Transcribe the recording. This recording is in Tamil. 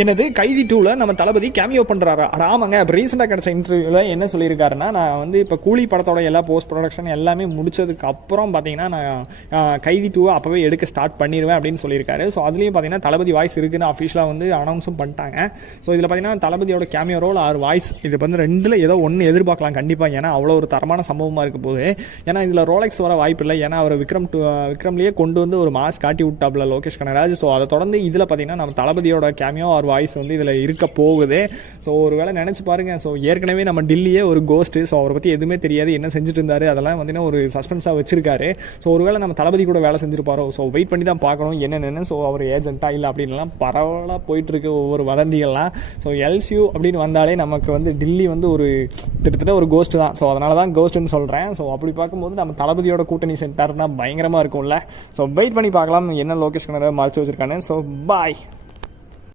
எனது கைதி 2ல் நம்ம தளபதி கேமியோ பண்ணுறாரு. ஆமாங்க. இப்போ ரீசெண்டாக கிடச்ச இன்டர்வியூவில் என்ன சொல்லியிருக்காருன்னா, நான் வந்து இப்போ கூலி படத்தோட எல்லா போஸ்ட் ப்ரொடக்ஷன் எல்லாமே முடிச்சதுக்கு அப்புறம் பார்த்தீங்கன்னா நான் கைதி 2 அப்போவே எடுக்க ஸ்டார்ட் பண்ணிடுவேன் அப்படின்னு சொல்லியிருக்காரு. ஸோ அதுலேயும் பார்த்தீங்கன்னா தளபதி வாய்ஸ் இருக்குன்னு அஃபிஷியலாக வந்து அனௌன்ஸும் பண்ணிட்டாங்க. ஸோ இதில் பார்த்தீங்கன்னா தளபதியோட கேமியோ ரோல் ஆர் வாய்ஸ் இது வந்து ரெண்டில் ஏதோ ஒன்று எதிர்பார்க்கலாம் கண்டிப்பாக. ஏன்னா அவ்வளோ ஒரு தரமான சம்பவமாக இருக்க போது. ஏன்னா இதில் ரோலெக்ஸ் வர வாய்ப்பு இல்லை. ஏன்னா அவர் விக்ரம்லேயே கொண்டு வந்து ஒரு மாஸ் காட்டி விட்டாப்ல லோகேஷ் கனகராஜ். ஸோ அதை தொடர்ந்து இதில் பார்த்தீங்கன்னா நம்ம தளபதியோட கேமியோ ஆர் வாய்ஸ் வந்து இதில் இருக்க போகுது. ஸோ ஒரு வேளை நினச்சி பாருங்கள். ஸோ ஏற்கனவே நம்ம டில்லியே ஒரு கோஸ்ட்டு. ஸோ அவரை பற்றி எதுவுமே தெரியாது, என்ன செஞ்சுட்டு இருந்தார் அதெல்லாம் வந்து ஒரு சஸ்பென்ஸாக வச்சிருக்காரு. ஸோ ஒரு வேளை நம்ம தளபதி கூட வேலை செஞ்சுருப்பாரோ. ஸோ வெயிட் பண்ணி தான் பார்க்கணும் என்னென்னு. ஸோ அவர் ஏஜென்ட்டா இல்லை அப்படின்லாம் பரவலாக போயிட்டுருக்கு ஒவ்வொரு வதந்திகள்லாம். ஸோ எல்சியூ அப்படின்னு வந்தாலே நமக்கு வந்து டில்லி வந்து ஒரு கிட்டத்தட்ட ஒரு கோஸ்ட்டு தான். ஸோ அதனால தான் கோஸ்ட்டுன்னு சொல்கிறேன். ஸோ அப்படி பார்க்கும்போது நம்ம தளபதியோட கூட்டணி சென்டர்னா பயங்கரமாக இருக்கும்ல. ஸோ வெயிட் பண்ணி பார்க்கலாம் என்ன லோகேஷ் கனகராஜ் மறைச்சு வச்சிருக்கானு. So bye.